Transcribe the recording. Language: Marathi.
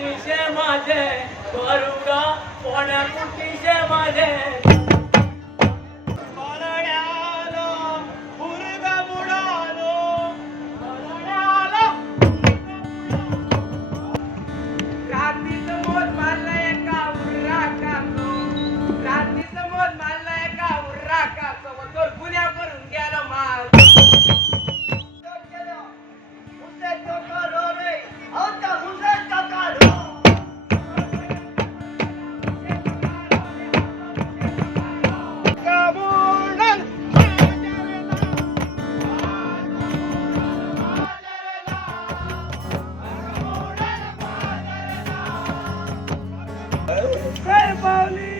कुटीशे माझे बरुगा कोण्या कुटीशे माझे बरड्यालो मुर्गा बुडालो बरड्यालो रात्रीचं मोल मारलाय का उर्राकाचो रात्रीचं मोल मारलाय का उर्राकाचो तर गुन्ह्या करून गेला माल Hey, Pauli!